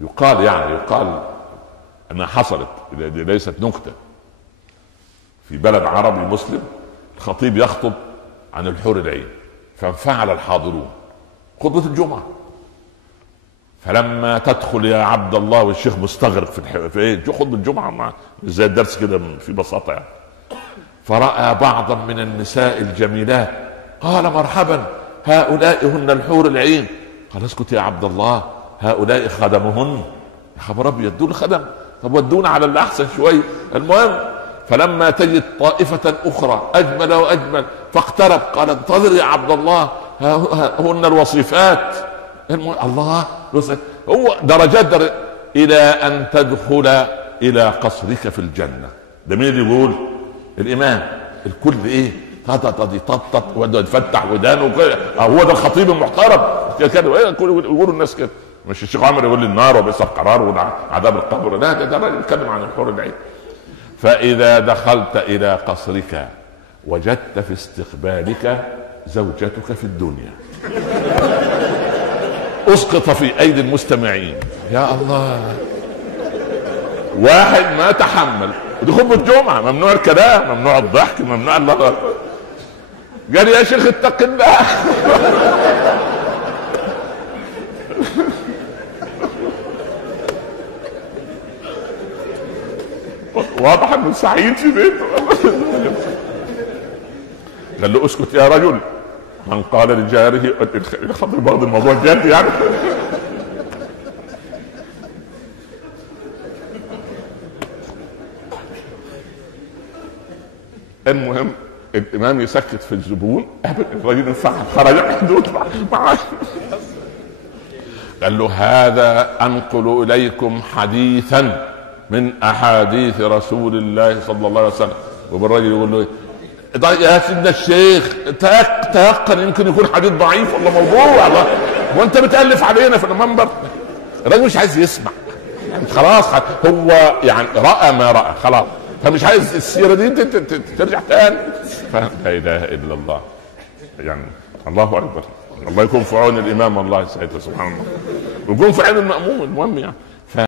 يقال انها حصلت، ليست نكته. في بلد عربي مسلم الخطيب يخطب عن الحور العين، فانفعل الحاضرون خطبة الجمعة. فلما تدخل يا عبد الله والشيخ مستغرق في ايه خطبة الجمعة زي الدرس كده في بساطة يعني. فرأى بعضا من النساء الجميلات قال مرحبا هؤلاء هن الحور العين. قال اسكت يا عبد الله، هؤلاء خدمهن. يا خبر ابيض، دول خدم؟ طب ودونا على اللي احسن شويه. المهم فلما تجد طائفة أخرى أجمل وأجمل فاقترب قال انتظر يا عبد الله هن الوصيفات. الله، هو درجات إلى أن تدخل إلى قصرك في الجنة. ده مين اللي يقول؟ الإمام. الكل إيه؟ طط ويفتح ودانه. هو ده الخطيب المحترم كده. يقولوا الناس كده، مش الشيخ عمر يقول لي النار وبئس القرار وعذاب القبر. لا، ده راجل يتكلم عن الحور العين. فإذا دخلت إلى قصرك وجدت في استقبالك زوجتك في الدنيا. أسقط في أيدي المستمعين. يا الله، واحد ما تحمل. ودي خطبة الجمعة، ممنوع الكلام، ممنوع الضحك، ممنوع الله. قال يا شيخ اتق الله. واضح انه سعيد في بيته. قال له اسكت يا رجل، من قال لجاره خطر بعض الموضوع جد يعني. المهم الامام يسكت في الزبون، الرجل انفعل خرج حدود معاه. قال له هذا انقل اليكم حديثا من احاديث رسول الله صلى الله عليه وسلم. وبالرجل يقول له يا سيدنا الشيخ تيقن يمكن يكون حديث ضعيف ولا موضوع، الله وانت بتألف علينا في المنبر. الراجل مش عايز يسمع يعني، خلاص هو يعني رأى ما رأى خلاص، فمش عايز السيرة دي ترجع تاني. لا اله الا الله يعني. الله اكبر. الله يكون في عون الامام، الله يسعده سبحان الله، ويكون في عون المأموم. المهم يعني